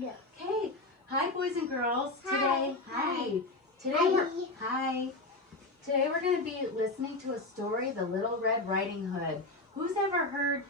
Yeah. Okay. Hi, boys and girls. Hi. Hi. Today Hi. Today we're going to be listening to a story, The Little Red Riding Hood. Who's ever heard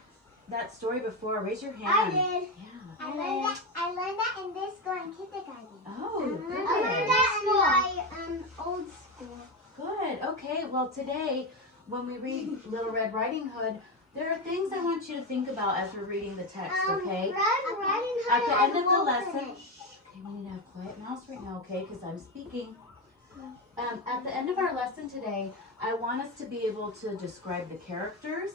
that story before? Raise your hand. I did. Yeah. I learned that in this school in kindergarten. Oh, good. I learned that in my old school. Good. Okay. Well, today when we read Little Red Riding Hood, there are things I want you to think about as we're reading the text, okay? Red Riding Hood At the has end of the wolf lesson, in it. okay, we need to have quiet mouse right now, okay, because I'm speaking. At the end of our lesson today, I want us to be able to describe the characters,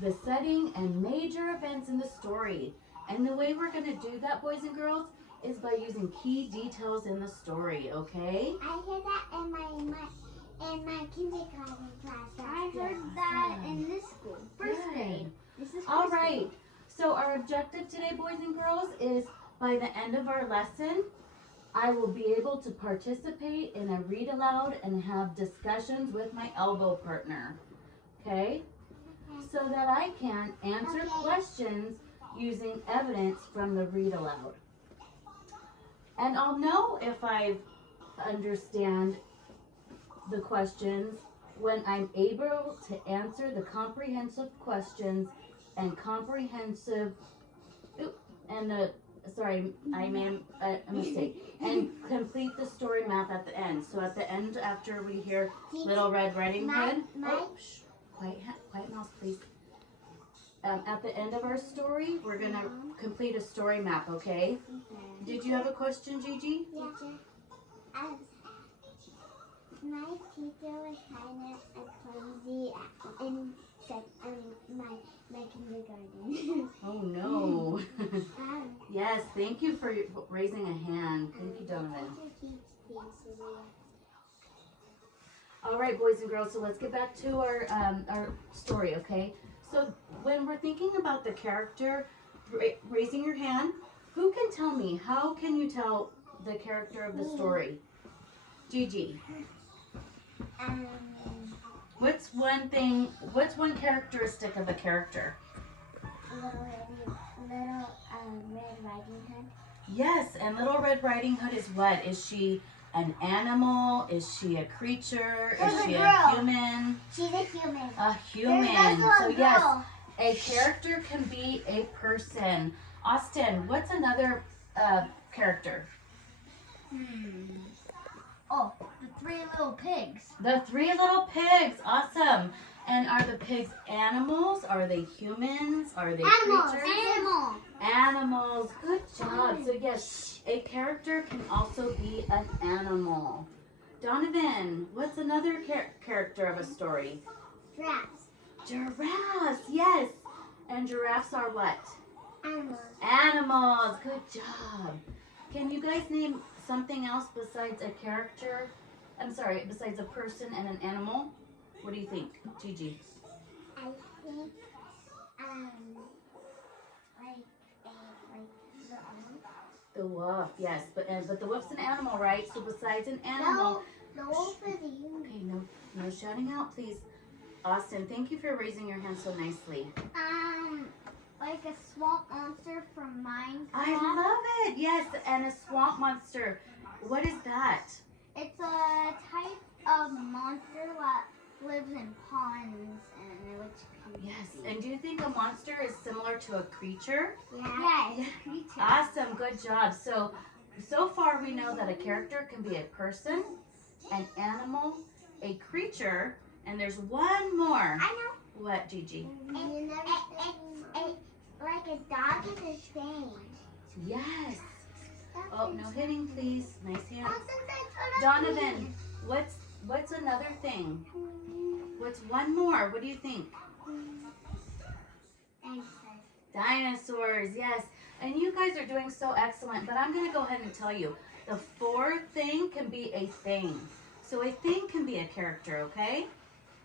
the setting, and major events in the story. And the way we're going to do that, boys and girls, is by using key details in the story, okay? I heard that in my kindergarten class. I heard that in this school. First grade. This is All first right. grade. So our objective today, boys and girls, is by the end of our lesson, I will be able to participate in a read aloud and have discussions with my elbow partner, okay? So that I can answer questions using evidence from the read aloud. And I'll know if I understand the questions when I'm able to answer the comprehensive questions and I made a mistake. And complete the story map at the end. So at the end, after we hear Little Red Riding Hood, quiet mouse, please. At the end of our story, we're gonna complete a story map, okay? Did you have a question, Gigi? Yeah. My teacher was kind of clumsy in my kindergarten. Oh no. Yes, thank you for raising a hand. Thank you, Donovan. All right, boys and girls, so let's get back to our story, okay? So when we're thinking about the character, raising your hand, who can tell me, how can you tell the character of the story? Gigi. What's one characteristic of a character? Little Red Riding Hood. Yes, and Little Red Riding Hood is what? Is she an animal? Is she a creature? Is she a human? She's a human. A human. So yes, yes, a character can be a person. Austin, what's another character? Oh, the three little pigs. The three little pigs. Awesome. And are the pigs animals? Are they humans? Are they creatures? Animals. Good job. So yes, a character can also be an animal. Donovan, what's another character of a story? Giraffes. Giraffes. Yes. And giraffes are what? Animals. Animals. Good job. Can you guys name something else besides a character? I'm sorry, besides a person and an animal? What do you think, Gigi? I think, The wolf, yes, but the wolf's an animal, right? So besides an animal, no, the wolf is a human. Okay, no shouting out, please. Austin, thank you for raising your hand so nicely. Like a swamp monster from Minecraft. I love it. Yes, and a swamp monster. What is that? It's a type of monster that lives in ponds and which. Yes, and do you think a monster is similar to a creature? Yeah. Yes. Awesome, good job. So far we know that a character can be a person, an animal, a creature, and there's one more. I know. What, Gigi? Like a dog with a thing. Yes. Oh, no hitting, please. Nice hand. Donovan, what's another thing? What's one more? What do you think? Dinosaurs, yes. And you guys are doing so excellent, but I'm going to go ahead and tell you. The fourth thing can be a thing. So a thing can be a character, okay?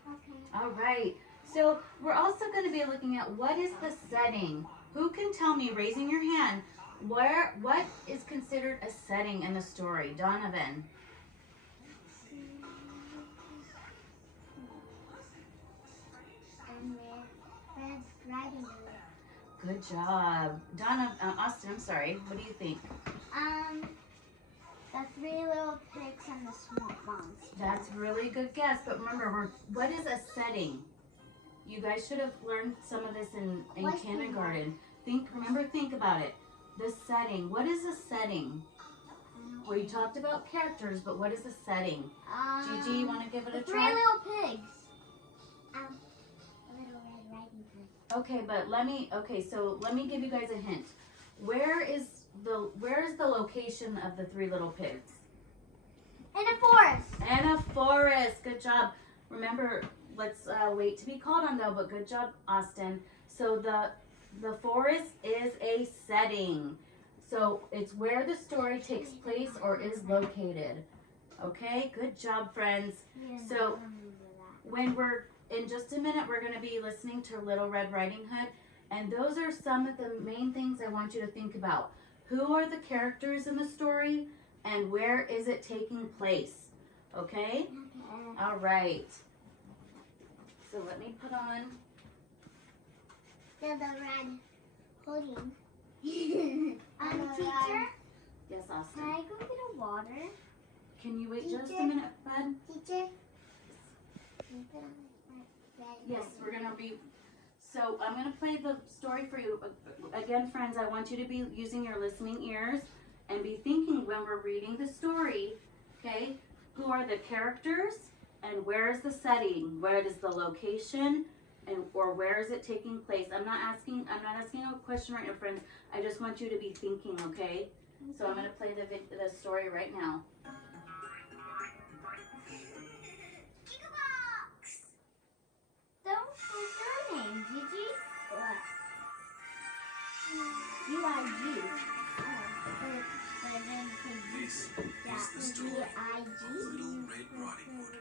Okay. All right. So we're also going to be looking at what is the setting. Who can tell me, raising your hand, what is considered a setting in a story? Donovan. Red Riding Hood. Good job. Donna, Austin, I'm sorry. What do you think? The three little pigs and the small monster. That's a really good guess. But remember, what is a setting? You guys should have learned some of this in kindergarten. Think about it. The setting. What is a setting? We talked about characters, but what is a setting? Gigi, you want to give it a try? Three little pigs. Little Red Riding Hood. Okay, but let me give you guys a hint. Where is the location of the three little pigs? In a forest. In a forest. Good job. Remember, let's wait to be called on though, but good job, Austin. So the forest is a setting. So it's where the story takes place or is located. Okay, good job, friends. Yeah, So when in just a minute, we're going to be listening to Little Red Riding Hood. And those are some of the main things I want you to think about. Who are the characters in the story? And where is it taking place? Okay? All right. So let me put on. The red hoodie. Teacher? Yes, Austin. Can I go get a water? Can you wait just a Teacher? minute, bud? Teacher? Can you put on my red Yes, hoodie? we're going to be. So I'm going to play the story for you. Again, friends, I want you to be using your listening ears and be thinking when we're reading the story, okay? Who are the characters and where is the setting? Where is the location or where is it taking place? I'm not asking a question right now, friends. I just want you to be thinking, okay? So I'm going to play the story right now. What's your name, Gigi? What? You are you. This is the story of Little Red Riding Hood.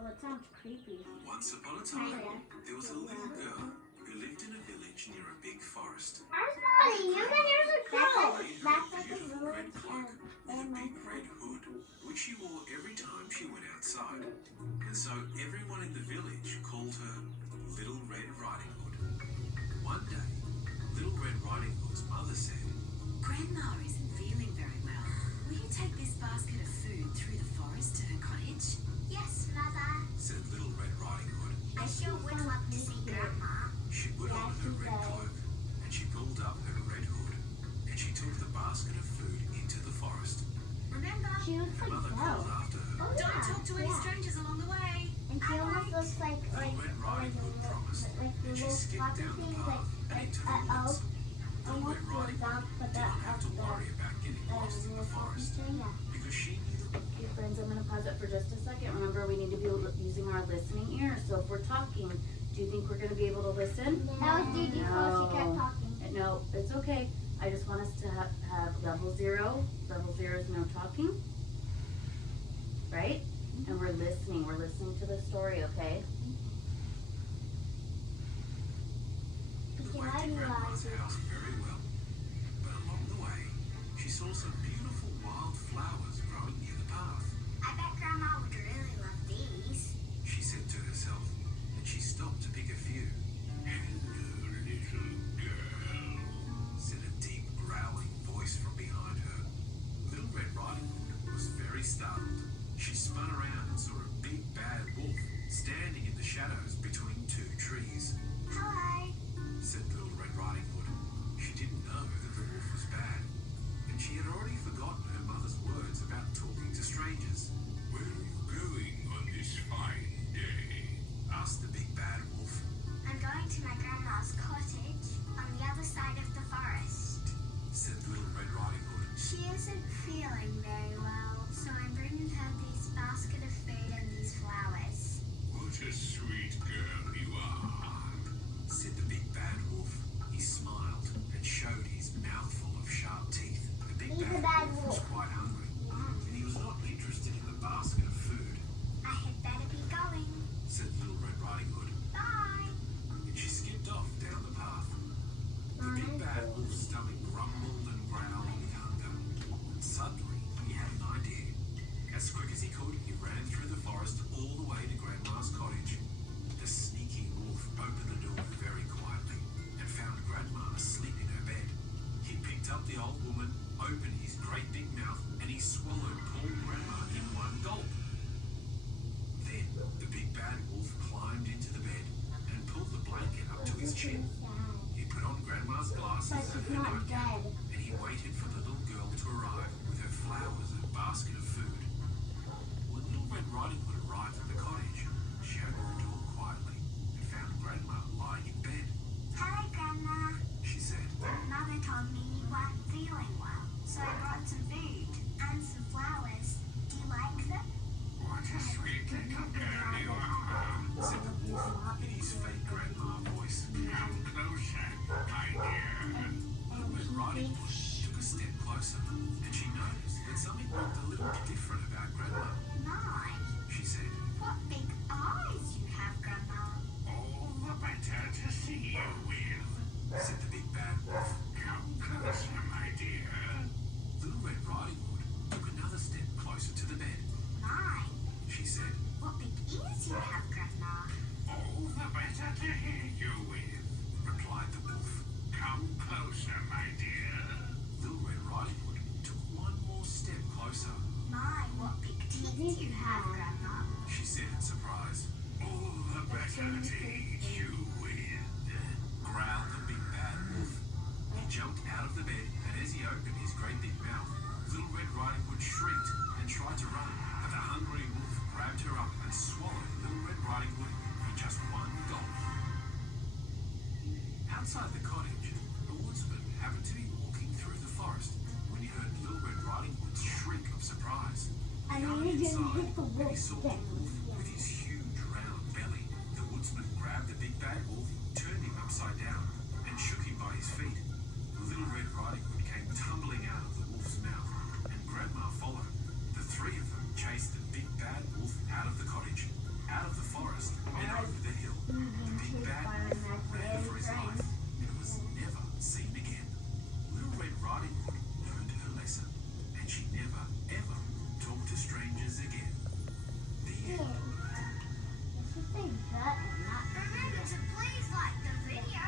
Oh, it sounds creepy. Once upon a time, there was a little girl who lived in a village near a big forest. You can hear the crow. She had That's a like a beautiful little red cloak with a big red hood, which she wore every time she went outside. And so everyone in the village called her Little Red Riding Hood. One day, Little Red Riding Hood's mother said, Grandma isn't feeling very well. Will you take this basket of food through the forest to her cottage? Yes, Mother. said Little Red Riding Hood. I sure would love to see Grandma. She put on her red cloak and she pulled up her red hood and she took the basket of food into the forest. Remember, She looks Her like mother Belle. called after her. Oh, don't yeah. talk to any strangers along the way. And she almost looks like Little Red Riding Hood promised, like the and she little skipped floppy down the things, path and into the elf. woods. Little Almost Red Riding the dog, Hood but did that not have to worry about getting lost in the forest because she knew the Okay, friends, I'm going to pause it for just a second. Remember, we need to be using our listening ears. So if we're talking, do you think we're going to be able to listen? That was Gigi's fault. She kept No. talking. No, it's okay. I just want us to have level 0. Level 0 is no talking. Right? And we're listening. We're listening to the story, okay? could wait to Grandma's house very well. But along the way, she saw some beautiful wild flowers growing near the path. I bet Grandma would really love these. She said to herself, and she stopped to pick a few. Hello, little girl, said a deep growling voice from behind her. Little Red Riding Hood was very startled. She spun around and saw a big bad wolf standing in the shadows between two trees. Hi. Said Little Red Riding Hood. She didn't know that the wolf was bad, and she had already forgotten opened his great big mouth and he swallowed poor Grandma in one gulp. Then the big bad wolf climbed into the bed and pulled the blanket up to his chin. He put on Grandma's glasses and her nightcap, and he waited for the little girl to arrive with her flowers and a basket of food. When Little Red Riding Hood arrived at the cottage, she opened the door quietly and found Grandma lying in bed. Hello, Grandma. She said, Mother told me you weren't feeling well, so I brought some food and some flowers. Do you like them? "What a sweet little girl you are," said the wolf in his fake grandma voice. "Come closer, my dear." Little Red Riding Hood took a step closer, and she noticed that something looked a little different about Grandma. My, She said, what big eyes you have, Grandma. "All the better to see you with," said the big bad wolf. "Come closer, my dear." Little Red Riding Hood took another step closer to the bed. My, She said, what big ears you have, Grandma. "All the better to hear you with," replied the wolf. "Come closer, my dear." Little Red Riding Hood took one more step closer. My, what big teeth you have, Grandma. She said in surprise. "All the better to eat you with," growled the big bad wolf. He jumped out of the bed, and as he opened his great big mouth, Little Red Riding Hood shrieked and tried to run, but the hungry wolf grabbed her up and swallowed Little Red Riding Hood in just one gulp. Outside the cottage, a woodsman happened to be walking through the forest when he heard Little Red Riding Hood's shriek of surprise. He hurried inside and he saw the wolf with his huge round belly. The woodsman grabbed the big bad wolf, turned him upside down, and shook him by his feet. Little Red Riding Hood came tumbling out of the wolf's mouth, and Grandma followed. The three of them chased the big bad wolf out of the cottage, out of the forest, and over the hill. The big bad wolf ran for his life and was never seen again. Little Red Riding Hood learned her lesson, and she never, ever talked to strangers again. The end. Remember to please like the video.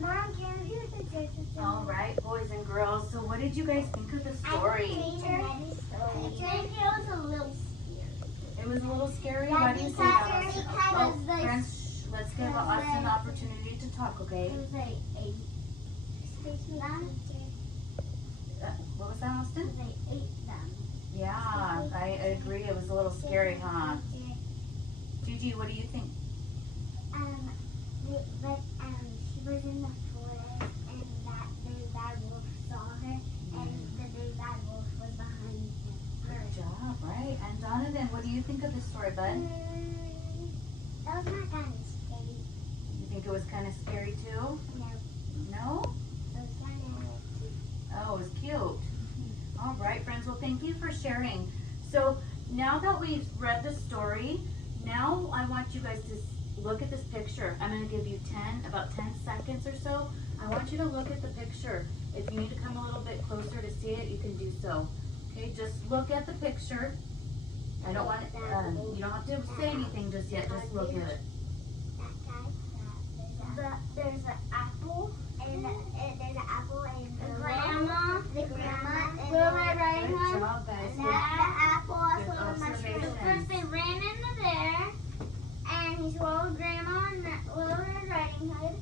Mom, can you hear the judges? All right, boys and girls. So what did you guys think of the story? I think it was a little It was a little scary. Yeah, Why do you say that, because Austin? Oh, the- friends, shh, let's give Austin an opportunity to talk, okay? It was like eight. What was that, Austin? They ate them. Yeah, I agree. It was a little scary, huh? Gigi, what do you think? She was in the forest, and that big bad wolf saw her, and the big bad wolf was behind her. Good job, right? And Donovan, what do you think of the story, bud? That was not kind of scary. You think it was kind of scary too? No, No? it was kind of cute. Oh, it was cute. All right, friends. Well, thank you for sharing. So now that we've read the story, now I want you guys to look at this picture. I'm going to give you about 10 seconds or so. I want you to look at the picture. If you need to come a little bit closer to see it, you can do so. Okay, just look at the picture. I don't want you don't have to say anything just yet. Just look at it. There's an apple, and there's an apple, and the grandma, and Little Red Riding Good Hood. job, guys. And the apple also Good the mushroom. observation. First they ran into there, and he swallowed Grandma and that Little Red Riding Hood.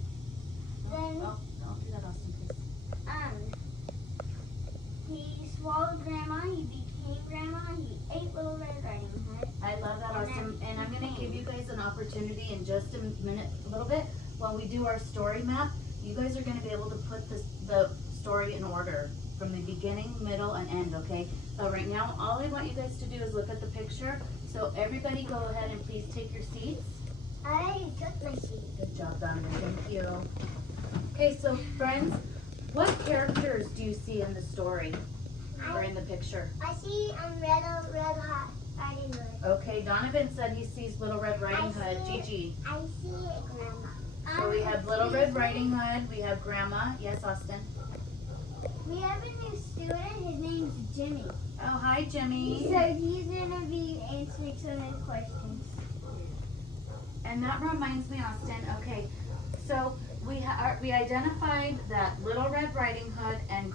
Then Oh, don't do that, Austin, please. he swallowed Grandma. He became Grandma. He ate Little Red Riding Hood. I love that, Austin. And I'm going to give you guys an opportunity in just a minute, a little bit, when we do our story map. You guys are going to be able to put the story in order from the beginning, middle, and end, okay? So right now, all I want you guys to do is look at the picture. So everybody go ahead and please take your seats. I already took my seat. Good job, Donovan. Thank you. Okay, so friends, what characters do you see in the story or in the picture? I see Red Hot Riding Hood. Okay, Donovan said he sees Little Red Riding Hood. Gigi. I see Grandma. So we have Little Red Riding Hood, we have Grandma. Yes, Austin. We have a new student. His name's Jimmy. Oh, hi, Jimmy. So he's gonna be answering some of the questions. And that reminds me, Austin, okay, so we identified that Little Red Riding Hood and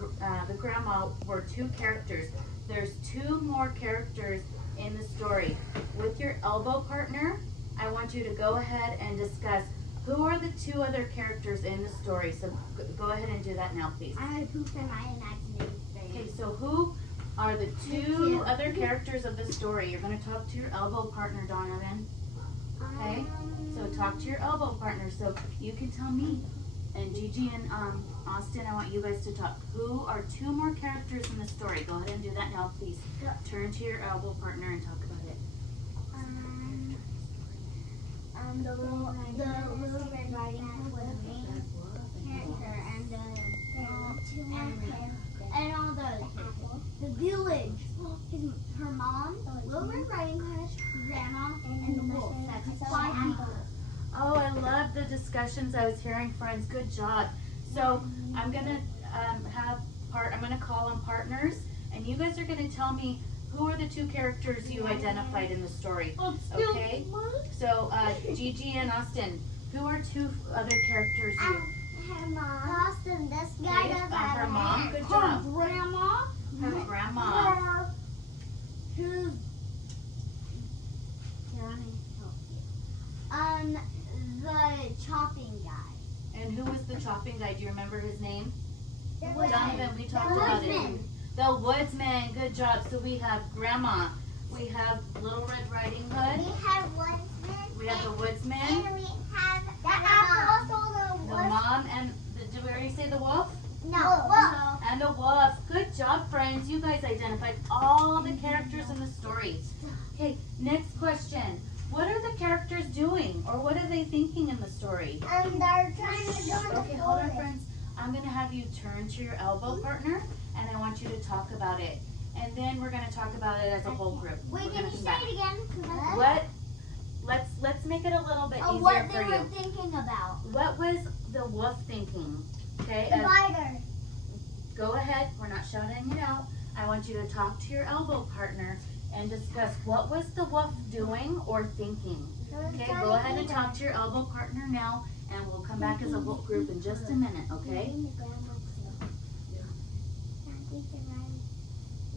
the grandma were two characters. There's two more characters in the story. With your elbow partner, I want you to go ahead and discuss who are the two other characters in the story. So go ahead and do that now, please. I would poop in my imaginary space. Okay, so who are the two other characters of the story? You're going to talk to your elbow partner, Donovan. Okay? So talk to your elbow partner so you can tell me. And Gigi and Austin, I want you guys to talk. Who are two more characters in the story? Go ahead and do that now, please. Turn to your elbow partner and talk about it. The little Red Riding Hood was the main character, and all the other characters. The village, her mom, Little Red Riding Hood, grandma, and the wolf. That's 5 people. Oh, I love the discussions I was hearing, friends. Good job. So I'm gonna I'm gonna call on partners, and you guys are gonna tell me who are the two characters you identified in the story. Okay? So Gigi and Austin, who are two other characters Her mom. Austin, this guy Okay, does have her a mom, hand. good job. Her grandma. Her grandma. Who's the chopping guy. And who was the chopping guy? Do you remember his name? Woodsman. Donovan, we talked The about it. woodsman. The woodsman, good job. So we have grandma. We have Little Red Riding Hood. We have woodsman. We have the woodsman. And we have also the The mom and did we already say the wolf? No. And the wolf. Good job, friends. You guys identified all the characters in the story. Okay, next question. What are the characters doing, or what are they thinking in the story? They're trying to go in the Okay, hold on, forest. friends. I'm gonna have you turn to your elbow partner, and I want you to talk about it. And then we're gonna talk about it as a whole group. Wait, We're can gonna you come say back. it again? What? Let's make it a little bit easier What for they were you. thinking about. What was the wolf thinking? Okay, The biter. go ahead. We're not shouting it out. I want you to talk to your elbow partner and discuss what was the wolf doing or thinking. Okay, go ahead and talk to your elbow partner now, and we'll come back as a wolf group in just a minute, okay? Go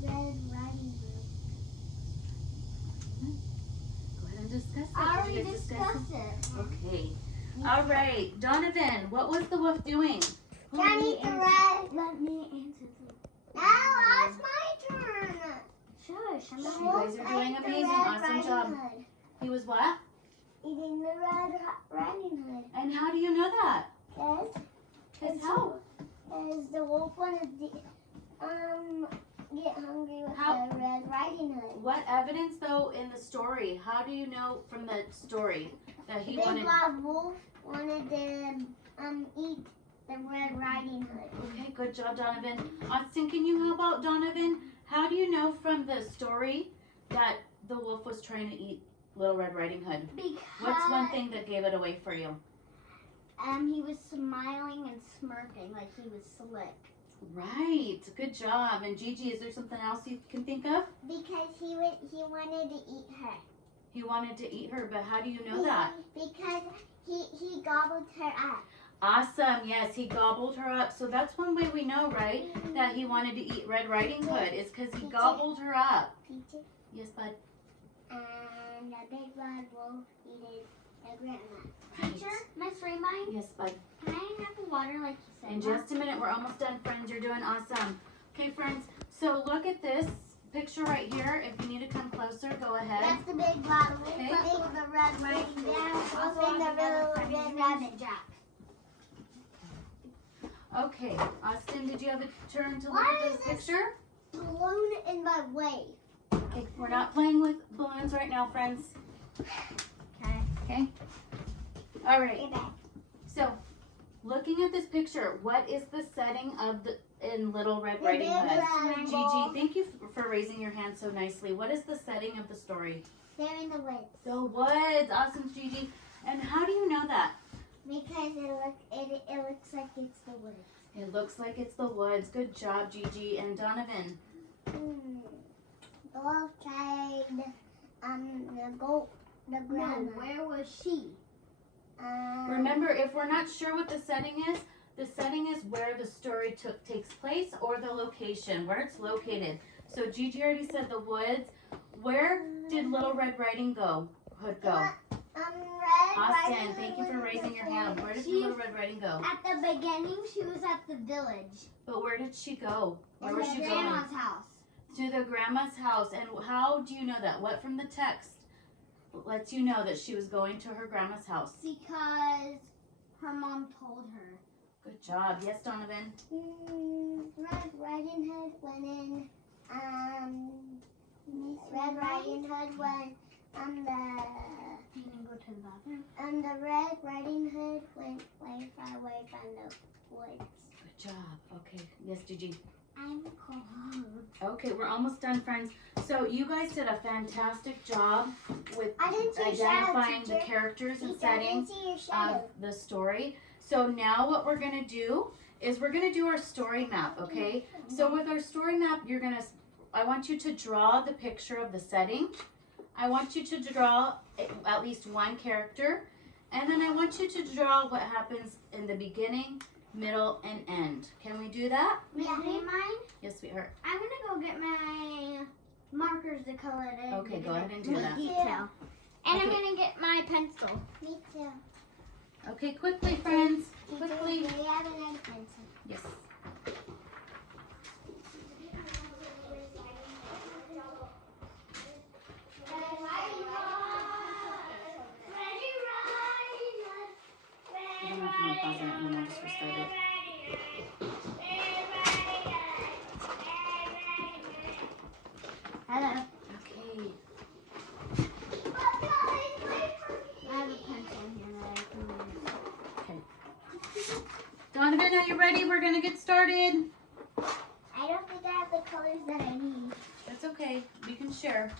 ahead and discuss it. I Did you already guys discuss discussed it. Okay. All right, Donovan, what was the wolf doing? Can eat the red. Let me answer this. Now it's my turn. Shush. You guys are doing amazing. Awesome job. He was what? Eating the Red Riding Hood. And how do you know that? Yes. Because how? Because the wolf wanted to get hungry with How? the Red Riding Hood. What evidence, though, in the story? How do you know from the story that The he big wanted? black wolf wanted to eat the Red Riding Hood. Okay, good job, Donovan. Austin, can you help out Donovan? How do you know from the story that the wolf was trying to eat Little Red Riding Hood? Because What's one thing that gave it away for you? he was smiling and smirking like he was slick. Right, good job. And Gigi, is there something else you can think of? Because he wanted to eat her. He wanted to eat her, but how do you know that? Because he gobbled her up. Awesome, yes, he gobbled her up. So that's one way we know, right, that he wanted to eat Red Riding Hood is because he gobbled her up. Peaches. Yes, bud. And the big bad wolf ate the grandma. Right. Teacher, Miss Rainbine, Yes, bud. can I have the water like you said? In just a minute, we're almost done, friends. You're doing awesome. Okay, friends, so look at this picture right here. If you need to come closer, go ahead. That's the big bad wolf. Okay. That's the red riding down. Also the little red rabbit jack. Okay, Austin, did you have a turn to look Why at is this this- picture? Balloon in my way. Okay, we're not playing with balloons right now, friends. Okay. Okay? All right. Get back. So, looking at this picture, what is the setting of the in Little Red The Riding big Hood? red Gigi, wolf. thank you for raising your hand so nicely. What is the setting of the story? They're in the woods. The woods. Awesome, Gigi. And how do you know that? Because it looks like it's the woods. It looks like it's the woods. Good job, Gigi and Donovan. The wolf tried the grandma. No, where was she? Remember, if we're not sure what the setting is where the story takes place or the location, where it's located. So Gigi already said the woods. Where did Little Red Riding Hood go? Austin, thank you for raising your hand. Where did Little Red Riding go? At the beginning, she was at the village. But where did she go? Where was she going? Grandma's house. To the grandma's house. And how do you know that? What from the text lets you know that she was going to her grandma's house? Because her mom told her. Good job. Yes, Donovan? Red Riding Hood went in, Red Riding Hood went on the... You can go to the bathroom. The Red Riding Hood went way far away from the woods. Good job. Okay. Yes, Gigi? I'm cold. Okay, we're almost done, friends. So you guys did a fantastic job with identifying the characters and settings of the story. So now what we're going to do is we're going to do our story map, okay? So with our story map, I want you to draw the picture of the setting. I want you to draw at least one character. And then I want you to draw what happens in the beginning, middle, and end. Can we do that? Yeah. Mine? Yes, sweetheart. I'm going to go get my markers to color it in. Okay, go ahead and do that. Detail. And Okay. I'm going to get my pencil. Me too. Okay, quickly, friends. Quickly. Do you have another pencil? Yes. I don't know if I'm gonna pause it and then I'll just restart it. Hello. Okay. I have a pencil here that I can use. Okay. Donovan, are you ready? We're gonna get started. I don't think I have the colors that I need. That's okay. We can share.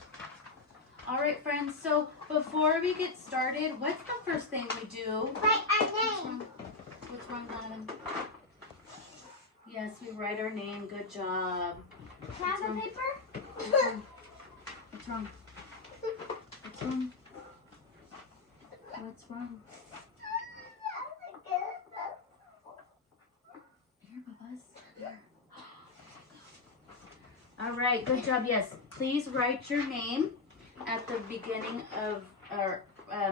All right, friends. So before we get started, what's the first thing we do? Write our name. What's wrong, Donovan? Yes, we write our name. Good job. Can I have a paper? What's wrong? What's wrong? What's wrong? What's wrong? Here, Bubba's. Here. All right, good job. Yes, please write your name at the beginning of, or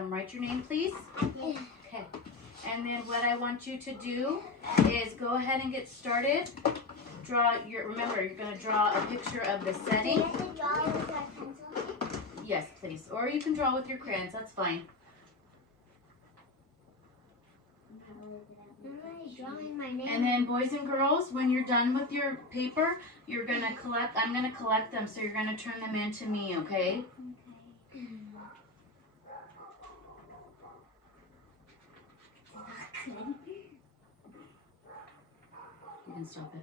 write your name, please. Okay. And then what I want you to do is go ahead and get started. Remember, you're going to draw a picture of the setting. Do you have to draw with our pencil? Yes, please. Or you can draw with your crayons. That's fine. I'm already drawing my name. And then boys and girls, when you're done with your paper, I'm going to collect them. So you're going to turn them in to me, okay? Okay. You can stop it.